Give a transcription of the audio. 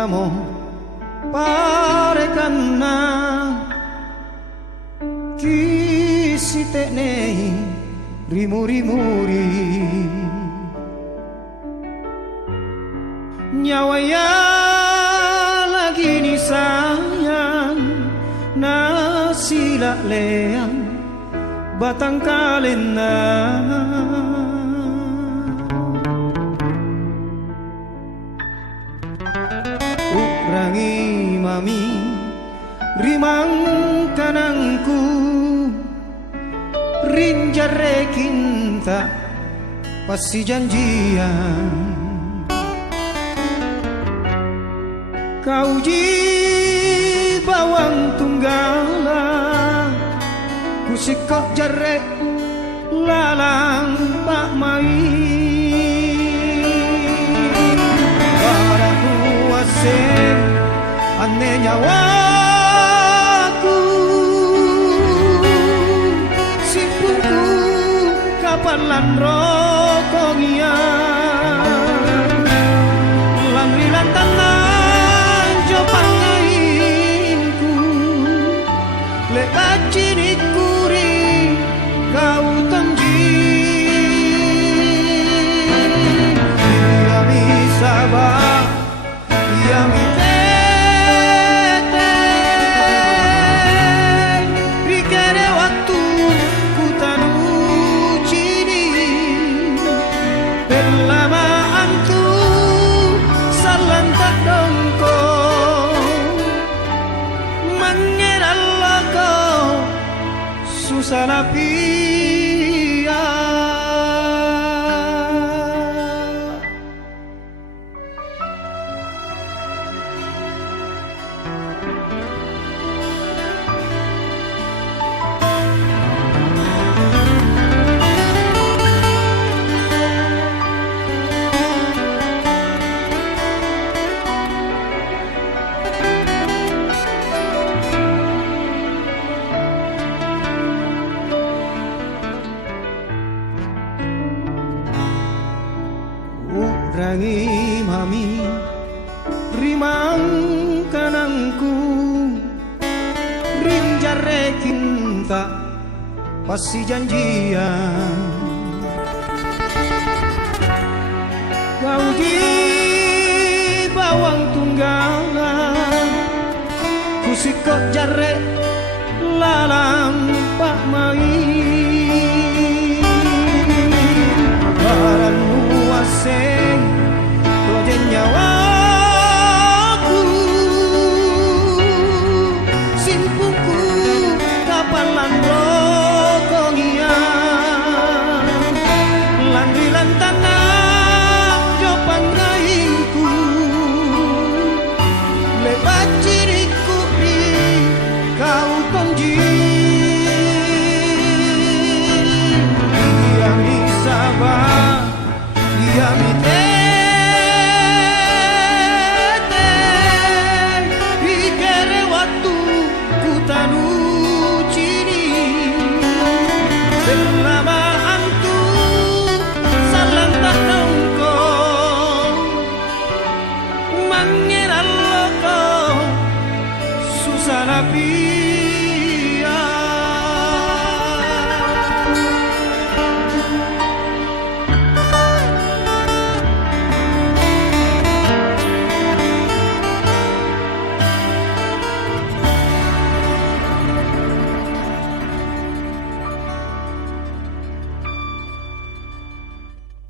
amo parekanna kisiteknei rimuri-muri nyawa ya lagi ni sayang nasila leang batang kalena ukrangi mami rimang kanangku rinjare kinta pasti janjian kau ji bawang tunggala kusikok jare lalang pak mai para kuase ane nyawaku sipungku kapan lan rokongian lan rilan tanah jo pangainku lek bacini kuri kau tonji bila bisa ba yang itete rikere waktu ku tanu cini berlamaan tu salantak dongko mengeralako susah napi rangi mami rimang kanangku rinjare kinta pasti janjian kau di bawang tunggalan kusikok jare lalang pak mai